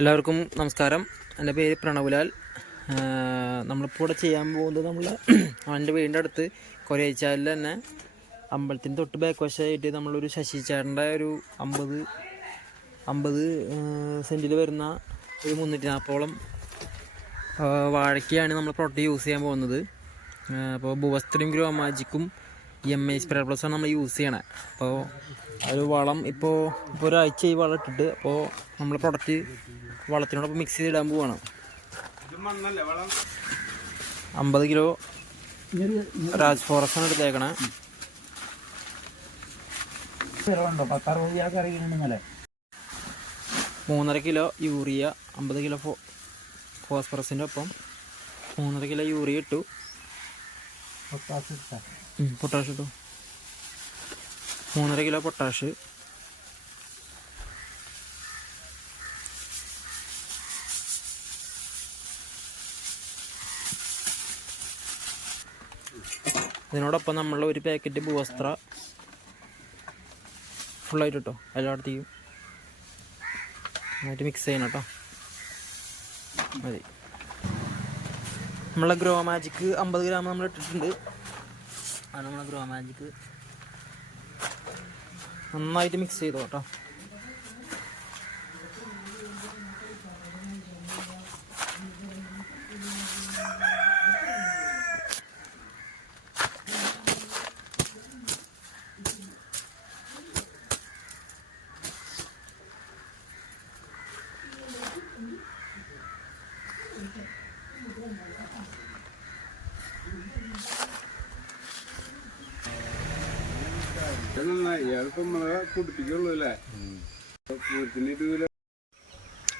എല്ലാവർക്കും നമസ്കാരം. എൻ്റെ പേര് പ്രണവ്ലാൽ. നമ്മളിപ്പോൾ ഇവിടെ ചെയ്യാൻ പോകുന്നത് എൻ്റെ വീടിൻ്റെ അടുത്ത് കൊരേച്ചാലിൽ തന്നെ അമ്പലത്തിൻ്റെ തൊട്ട് ബാക്ക് വശമായിട്ട് നമ്മളൊരു ശശിചേട്ടൻ്റെ ഒരു 50 സെൻറ്റിൽ വരുന്ന ഒരു 340ഓളം വാഴയ്ക്കാണ് നമ്മൾ പ്രോഡക്റ്റ് യൂസ് ചെയ്യാൻ പോകുന്നത്. അപ്പോൾ ഭുവസ്ത്രീം ഗ്രോ മാജിക്കും EMI സ്പ്രേ പ്ലസാണ് നമ്മൾ യൂസ് ചെയ്യണേ. അപ്പോൾ ഒരു വളം ഇപ്പോൾ ഒരാഴ്ച ഈ വളം ഇട്ടിട്ട് അപ്പോൾ നമ്മൾ പ്രൊഡക്റ്റ് വളത്തിനോടൊപ്പം മിക്സ് ചെയ്തിടാൻ പോവാണ്. 50 കിലോ രാജ് ഫോറസ്റ്റാണ് എടുത്തേക്കണേ. 3.5 കിലോ യൂറിയ, 50 കിലോ ഫോസ്ഫറസിൻ്റെ ഒപ്പം 3.5 കിലോ യൂറിയ ഇട്ടു. പൊട്ടാഷ് ഇട്ടു. 3.5 കിലോ പൊട്ടാഷ്, ഇതിനോടൊപ്പം നമ്മൾ ഒരു പാക്കറ്റ് ഭൂവസ്ത്ര ഫുള്ളായിട്ട് ഇട്ടോ എല്ലായിടത്തേക്കും നന്നായിട്ട് മിക്സ് ചെയ്യണം കേട്ടോ. മതി. നമ്മളെ ഗ്രോ മാജിക്ക് 50 ഗ്രാം നമ്മൾ ഇട്ടിട്ടുണ്ട്. അത് നമ്മളെ ഗ്രോ മാജിക്ക് നന്നായിട്ട് മിക്സ് ചെയ്തോ കേട്ടോ.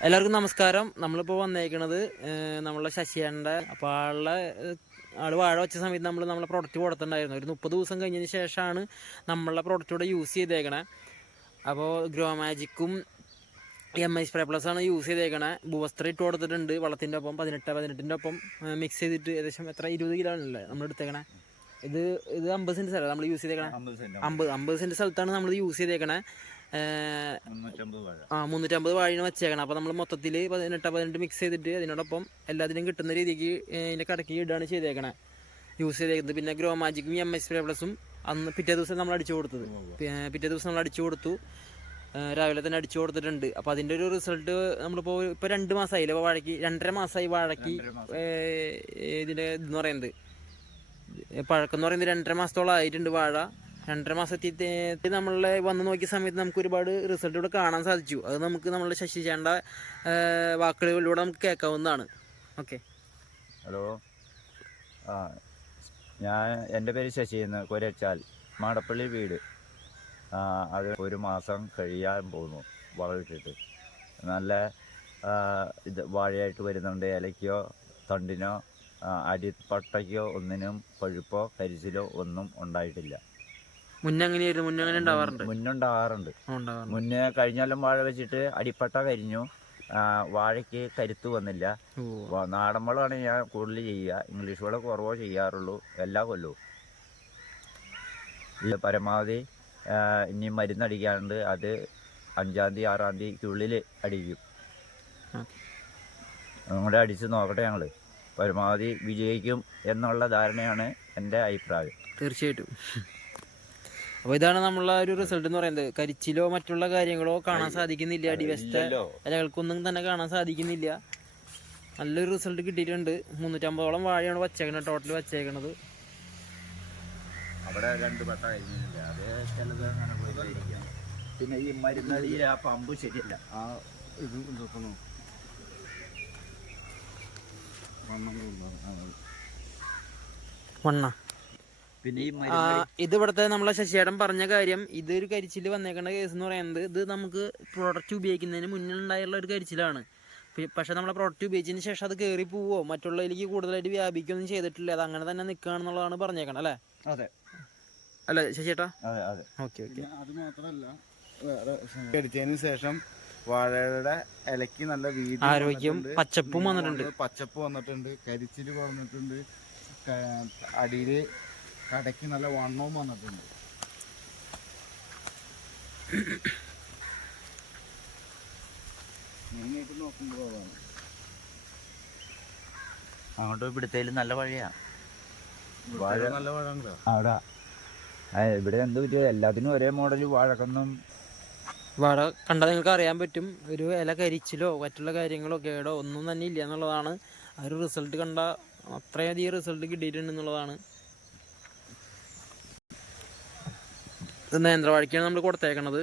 എല്ലാവർക്കും നമസ്കാരം. നമ്മളിപ്പോൾ വന്നേക്കണത് നമ്മളെ ശശിയേട്ടൻ്റെ. അപ്പോൾ ആള് വാഴ വെച്ച സമയത്ത് നമ്മളെ പ്രൊഡക്റ്റ് കൊടുത്തിട്ടുണ്ടായിരുന്നു. ഒരു 30 ദിവസം കഴിഞ്ഞതിന് ശേഷമാണ് നമ്മളെ പ്രൊഡക്റ്റ് ഇവിടെ യൂസ് ചെയ്തേക്കണേ. അപ്പോൾ ഗ്രോ മാജിക്കും EMI സ്പ്രേ പ്ലസ് ആണ് യൂസ് ചെയ്തേക്കണേ. ഭൂവസ്ത്ര ഇട്ട് കൊടുത്തിട്ടുണ്ട് വളത്തിൻ്റെ ഒപ്പം 18 ഒപ്പം മിക്സ് ചെയ്തിട്ട് ഏകദേശം 20 കിലോ ആണല്ലേ നമ്മൾ എടുത്തേക്കണേ. ഇത് 50 സെൻറ്റ് സ്ഥലം നമ്മൾ യൂസ് ചെയ്തേക്കണേ. 50 സെൻറ്റ് സ്ഥലത്താണ് നമ്മൾ യൂസ് ചെയ്തേക്കണേ. 350 വാഴയാണ് വെച്ചേക്കണം. അപ്പോൾ നമ്മൾ മൊത്തത്തിൽ 18 മിക്സ് ചെയ്തിട്ട് അതിനോടൊപ്പം എല്ലാത്തിനും കിട്ടുന്ന രീതിക്ക് ഇതിൻ്റെ കടക്കി ഇടാണ് ചെയ്തേക്കണേ, യൂസ് ചെയ്തേക്കുന്നത്. പിന്നെ ഗ്രോ മാജിക്കും EMI സ്പ്രേ പ്ലസും അന്ന് പിറ്റേ ദിവസം നമ്മൾ അടിച്ചു കൊടുത്തത്. പിറ്റേ ദിവസം നമ്മൾ അടിച്ചു കൊടുത്തു, രാവിലെ തന്നെ അടിച്ചു കൊടുത്തിട്ടുണ്ട്. അപ്പോൾ അതിൻ്റെ ഒരു റിസൾട്ട് നമ്മളിപ്പോൾ 2 മാസമായില്ല. അപ്പോൾ വാഴയ്ക്ക് 2.5 മാസമായി വാഴയ്ക്ക് ഇതിൻ്റെ ഇതെന്ന് പറയുന്നത് പഴക്കം എന്ന് പറയുന്നത് 2.5 മാസത്തോളം ആയിട്ടുണ്ട് വാഴ. 2.5 മാസത്തിൽ നമ്മളെ വന്ന് നോക്കിയ സമയത്ത് നമുക്ക് ഒരുപാട് റിസൾട്ട് ഇവിടെ കാണാൻ സാധിച്ചു. അത് നമുക്ക് നമ്മളുടെ ശശിചേട്ട വാക്കുകളിലൂടെ നമുക്ക് കേൾക്കാവുന്നതാണ്. ഓക്കെ. ഹലോ, എൻ്റെ പേര് ശശിയെന്ന്, കൊരച്ചാൽ മാടപ്പള്ളി വീട്. അത് 1 മാസം കഴിയാൻ പോകുന്നു വളമിട്ടിട്ട്. നല്ല ഇത് വാഴയായിട്ട് വരുന്നുണ്ട്. ഇലയ്ക്കോ തണ്ടിനോ അടിപ്പട്ടയ്ക്കോ ഒന്നിനും പഴുപ്പോ കരിച്ചിലോ ഒന്നും ഉണ്ടായിട്ടില്ല. മുന്നുണ്ടാകാറുണ്ട്. മുന്നേ കഴിഞ്ഞാലും വാഴ വെച്ചിട്ട് അടിപ്പട്ട കരിഞ്ഞു, വാഴയ്ക്ക് കരുത്ത് വന്നില്ല. നാടൻ വളമാണ് ഞാൻ കൂടുതൽ ചെയ്യുക. ഇംഗ്ലീഷ് വളം കുറവോ ചെയ്യാറുള്ളൂ എല്ലാ കൊല്ലവും. ഇത് പരമാവധി ഇനി മരുന്നടിക്കാറുണ്ട്. അത് 5-ാം തീയതി 6-ാം തീയതിക്കുള്ളിൽ അടിക്കും. അങ്ങോട്ട് അടിച്ച് നോക്കട്ടെ. ഞങ്ങൾ പരമാവധി വിജയിക്കും എന്നുള്ള ധാരണയാണ് എൻ്റെ അഭിപ്രായം. തീർച്ചയായിട്ടും. അപ്പോൾ ഇതാണ് നമ്മളെ ഒരു റിസൾട്ട് എന്ന് പറയുന്നത്. കരിച്ചിലോ മറ്റുള്ള കാര്യങ്ങളോ കാണാൻ സാധിക്കുന്നില്ല. അടിവശത്ത ഇലകൾക്കൊന്നും തന്നെ കാണാൻ സാധിക്കുന്നില്ല. നല്ലൊരു റിസൾട്ട് കിട്ടിയിട്ടുണ്ട്. 350ഓളം വാഴയാണ് വച്ചേക്കണത്, ടോട്ടൽ വച്ചേക്കണത്. അവിടെ 2 പട്ട കഴിഞ്ഞില്ല. അത് ചിലത് അങ്ങനെ പോയിരിക്കാം. പിന്നെ ഈ മരുന്നടിയിൽ ആ പമ്പ് ശരിയല്ല. ആ ഇത് നോക്കുന്നു മണ്ണ. പിന്നെ ഈ ഇത് ഇവിടുത്തെ നമ്മളെ ശശിയേട്ടൻ പറഞ്ഞ കാര്യം, ഇതൊരു കരിച്ചിൽ വന്നേക്കേണ്ട കേസ് എന്ന് പറയുന്നത് ഇത് നമുക്ക് പ്രോഡക്റ്റ് ഉപയോഗിക്കുന്നതിന് മുന്നേ ഉണ്ടായുള്ള ഒരു കരിച്ചിലാണ്. പക്ഷെ നമ്മളെ പ്രോഡക്റ്റ് ഉപയോഗിച്ചതിന് ശേഷം അത് കയറി പോവോ മറ്റുള്ളതിലേക്ക് കൂടുതലായിട്ട് വ്യാപിക്കുകയൊന്നും ചെയ്തിട്ടില്ല. അത് അങ്ങനെ തന്നെ നിൽക്കുകയാണെന്നുള്ളതാണ് പറഞ്ഞേക്കണം അല്ലേ? അതെ അല്ലേ ശശിയേട്ടാ? ഓക്കെ. അത് മാത്രമല്ല, അടിച്ചതിന് ശേഷം വാഴയുടെ ഇലയ്ക്ക് നല്ല വീതി, ആരോഗ്യം, പച്ചപ്പും വന്നിട്ടുണ്ട്. കരിച്ചില് കുറഞ്ഞിട്ടുണ്ട്. അടിയിൽ കടയ്ക്ക് നല്ല വണ്ണവും വന്നിട്ടുണ്ട്. മെയിനായിട്ട് നോക്കുമ്പോൾ അതാണ്. അങ്ങോട്ടും ഇവിടുത്തേലും നല്ല വഴിയാ. വാഴ നല്ല വാഴ അവിടെ ഇവിടെ എന്ത് പറ്റിയ എല്ലാത്തിനും ഒരേ മോഡൽ വാഴക്കൊന്നും. വാഴ കണ്ടാൽ നിങ്ങൾക്ക് അറിയാൻ പറ്റും, ഒരു ഇല കരിച്ചിലോ മറ്റുള്ള കാര്യങ്ങളോ കേടോ ഒന്നും തന്നെ ഇല്ല എന്നുള്ളതാണ്. ആ ഒരു റിസൾട്ട് കണ്ട അത്രയധികം റിസൾട്ട് കിട്ടിയിട്ടുണ്ട് എന്നുള്ളതാണ്. ഇത് നേന്ത്രവാഴയ്ക്കാണ് നമ്മൾ കൊടുത്തേക്കണത്.